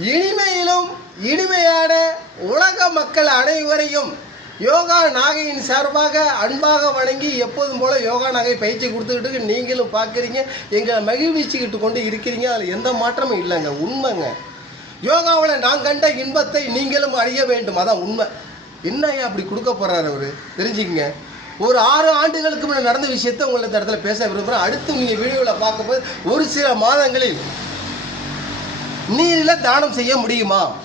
இனிமையிலும் இனிமையான உலக மக்கள் அனைவரையும் யோகா நாகையின் சார்பாக அன்பாக வணங்கி எப்போதும் போல யோகா நாகை பயிற்சி கொடுத்துக்கிட்டு நீங்களும் பார்க்குறீங்க. எங்களை மகிழ்ச்சிக்கிட்டு கொண்டு இருக்கிறீங்க. அதில் எந்த மாற்றமும் இல்லைங்க. உண்மைங்க. யோகாவில் நான் கண்ட இன்பத்தை நீங்களும் அழிய வேண்டும். அதான் உண்மை. என்ன அப்படி கொடுக்க போகிறார் அவர்? தெரிஞ்சுக்கங்க. ஒரு ஆறு ஆண்டுகளுக்கு முன்னே நடந்த விஷயத்தை உங்களை இந்த இடத்துல பேச விரும்புகிறேன் அடுத்து நீங்கள் வீடியோவில் பார்க்கும்போது ஒரு சில மாதங்களில் நீரில் தானம் செய்ய முடியுமா?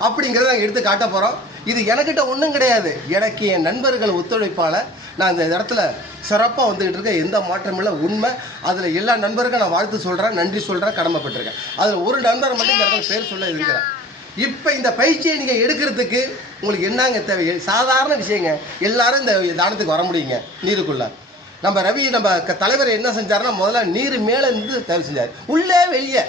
அப்படிங்கிறத நாங்கள் எடுத்து காட்ட போகிறோம் இது எனக்கிட்ட ஒன்றும் கிடையாது. எனக்கு என் நண்பர்கள் ஒத்துழைப்பால் நான் இந்த இடத்துல சிறப்பாக வந்துக்கிட்டு இருக்கேன். எந்த மாற்றமும் இல்லை உண்மை. அதில் எல்லா நண்பருக்கும் நான் வாழ்த்து சொல்கிறேன் நன்றி சொல்கிறேன் கடமைப்பட்டிருக்கேன். அதில் ஒரு நண்பர் மட்டும் இந்த இடத்துல பேர் சொல்ல இருக்கிறேன் இப்போ இந்த பயிற்சியை நீங்கள் எடுக்கிறதுக்கு உங்களுக்கு என்னங்க தேவை? சாதாரண விஷயங்க. எல்லாரும் இந்த தானத்துக்கு வர முடியுங்க நீருக்குள்ளே. நம்ம ரவி நம்ம தலைவர் என்ன செஞ்சாருன்னா முதல்ல நீர் மேலே இருந்து தேவை செஞ்சார். உள்ளே வெளியே.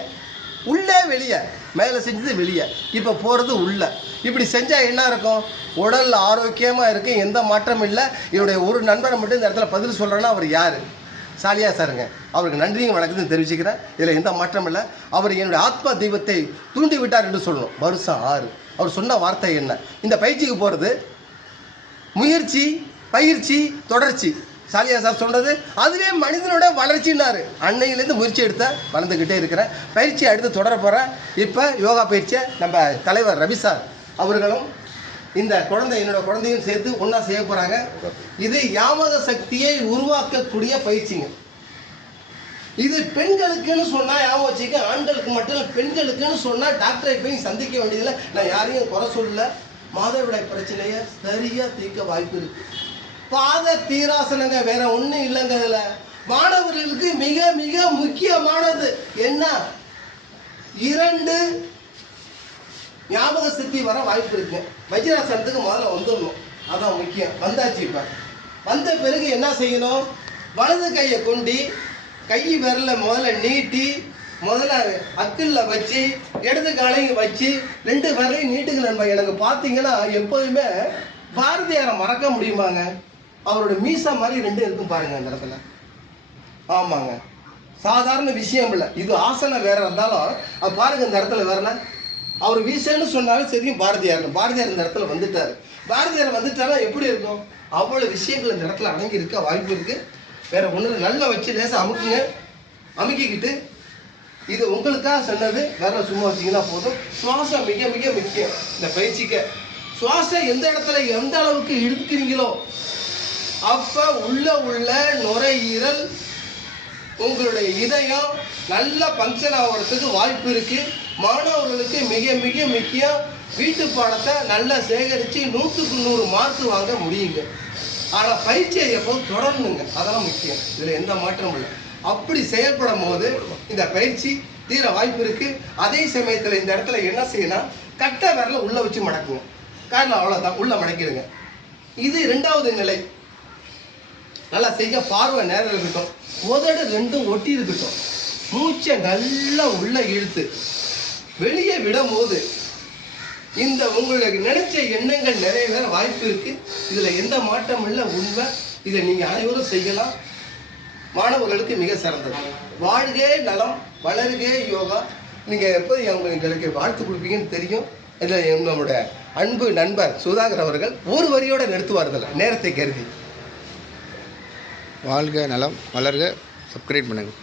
உள்ளே வெளியே. மேலே செஞ்சது வெளியே. இப்போ போகிறது உள்ளே. இப்படி செஞ்சால் என்ன இருக்கும்? உடல் ஆரோக்கியமாக இருக்குது எந்த மாற்றமும் இல்லை. என்னுடைய ஒரு நண்பரை மட்டும் இந்த இடத்துல பதில் சொல்கிறேன்னா அவர் யார்? சாலியா சாருங்க. அவருக்கு நன்றியும் வணக்கத்தையும் தெரிவிச்சுக்கிறேன். இதில் எந்த மாற்றம் இல்லை. அவர் என்னுடைய ஆத்மா தெய்வத்தை தூண்டி விட்டார் என்று சொல்லணும். வருஷம் ஆறு. அவர் சொன்ன வார்த்தை என்ன? இந்த பயிற்சிக்கு போகிறது முயற்சி பயிற்சி தொடர்ச்சி. சாலியா சார் சொன்னது அதுவே மனிதனோட வளர்ச்சின்னாரு. அன்னையிலேருந்து முயற்சி எடுத்த வளர்ந்துக்கிட்டே இருக்கிறேன். பயிற்சி அடுத்து தொடர போகிறேன் இப்போ யோகா பயிற்சியை நம்ம தலைவர் ரவி சார் அவர்களும் இந்த குழந்தை என்னோட குழந்தையும் சேர்த்து ஒன்றா செய்ய போகிறாங்க இது யாமத சக்தியை உருவாக்கக்கூடிய பயிற்சிங்க. இது பெண்களுக்குன்னு சொன்னால் ஞாபகம் வச்சுக்க ஆண்களுக்கு மட்டும் இல்லை பெண்களுக்குன்னு சொன்னால் டாக்டரை போய் சந்திக்க வேண்டியதில்லை. நான் யாரையும் குறை சொல்லல. மாதவிடாய் பிரச்சனையை சரியாக தீர்க்க வாய்ப்பு இருக்குது பாத தீராசனங்க வேற ஒன்றும் இல்லைங்க இதுல. மாணவர்களுக்கு மிக மிக முக்கியமானது என்ன? இரண்டு ஞாபக சக்தி வர வாய்ப்பு இருக்கு. வஜ்ராசனத்துக்கு முதல்ல வந்துடணும். அதான் முக்கியம். வந்தாச்சு இப்போ. வந்த பிறகு என்ன செய்யணும்? வலது கையை கொண்டு கை விரல முதல்ல நீட்டி முதல்ல அக்கில்ல வச்சு இடது காலையும் வச்சு ரெண்டு விரலையும் நீட்டுங்க நண்பா. எனக்கு பார்த்தீங்கன்னா எப்போதுமே பாரதியாரை மறக்க முடியுமாங்க? அவரோட மீசா மாதிரி ரெண்டு இருக்கும் பாருங்க அந்த இடத்துல. ஆமாங்க. சாதாரண விஷயம் இல்லை. இது ஆசனை வேற இருந்தாலும் அது பாருங்க இந்த இடத்துல வரல அவர் வீசன்னு சொன்னாலும் சரியும் பாரதியார். பாரதியார் இந்த இடத்துல வந்துட்டார். பாரதியார் வந்துட்டாரா எப்படி இருக்கும்? அவ்வளோ விஷயங்கள் இந்த இடத்துல அடங்கி இருக்க வாய்ப்பு இருக்கு. வேற ஒன்று நல்லா வச்சு லேசாக அமுக்குங்க. அமுக்கிக்கிட்டு இது உங்களுக்காக சொன்னது. வேற சும்மா வச்சீங்கன்னா போதும். சுவாசம் மிக மிக முக்கியம். இந்த பயிற்சிக்கு. சுவாசம் எந்த இடத்துல எந்த அளவுக்கு இழுக்கிறீங்களோ அப்ப உள்ள உள்ள நுரையீரல் உங்களுடைய இதயம் நல்ல ஃபங்க்ஷன் ஆகிறதுக்கு வாய்ப்பு இருக்கு. மாணவர்களுக்கு மிக மிக முக்கியம் வீட்டு பாடத்தை நல்லா சேகரித்து நூற்றுக்கு நூறு மார்க் வாங்க முடியுங்க. ஆனால் பயிற்சியை எப்போ தொடரணுங்க. அதெல்லாம் முக்கியம். இதில் எந்த மாற்றமும் இல்லை. அப்படி செயல்படும் போது இந்த பயிற்சி தீர வாய்ப்பு இருக்குது அதே சமயத்தில் இந்த இடத்துல என்ன செய்யணும் கட்டை விரல உள்ளே வச்சு மடக்குங்க. காரணம் அவ்வளோதான் உள்ளே மடக்கிடுங்க. இது ரெண்டாவது நிலை. நல்லா செய்ய பார்வை நேரம் இருக்கட்டும். உதடு ரெண்டும் ஒட்டி இருக்கட்டும். மூச்சை நல்லா உள்ள இழுத்து வெளியே விடும் போது இந்த உங்களுக்கு நினைச்ச எண்ணங்கள் நிறைவேற வாய்ப்பு இருக்கு. இதுல எந்த மாற்றம் இல்லை உண்மை. இதை நீங்க அனைவரும் செய்யலாம். மாணவர்களுக்கு மிக சிறந்தது. வாழ்கே நலம் வளர்கே யோகா. நீங்க எப்போ எங்களுக்கு வாழ்த்து கொடுப்பீங்கன்னு தெரியும். இதில் நம்மளோட அன்பு நண்பர் சுதாகர் அவர்கள் ஒரு வரியோட நிறுத்துவார்கள். நேரத்தை கருதி. வாழ்க நலம் வளர்க சப்ஸ்கிரைப் பண்ணுங்கள்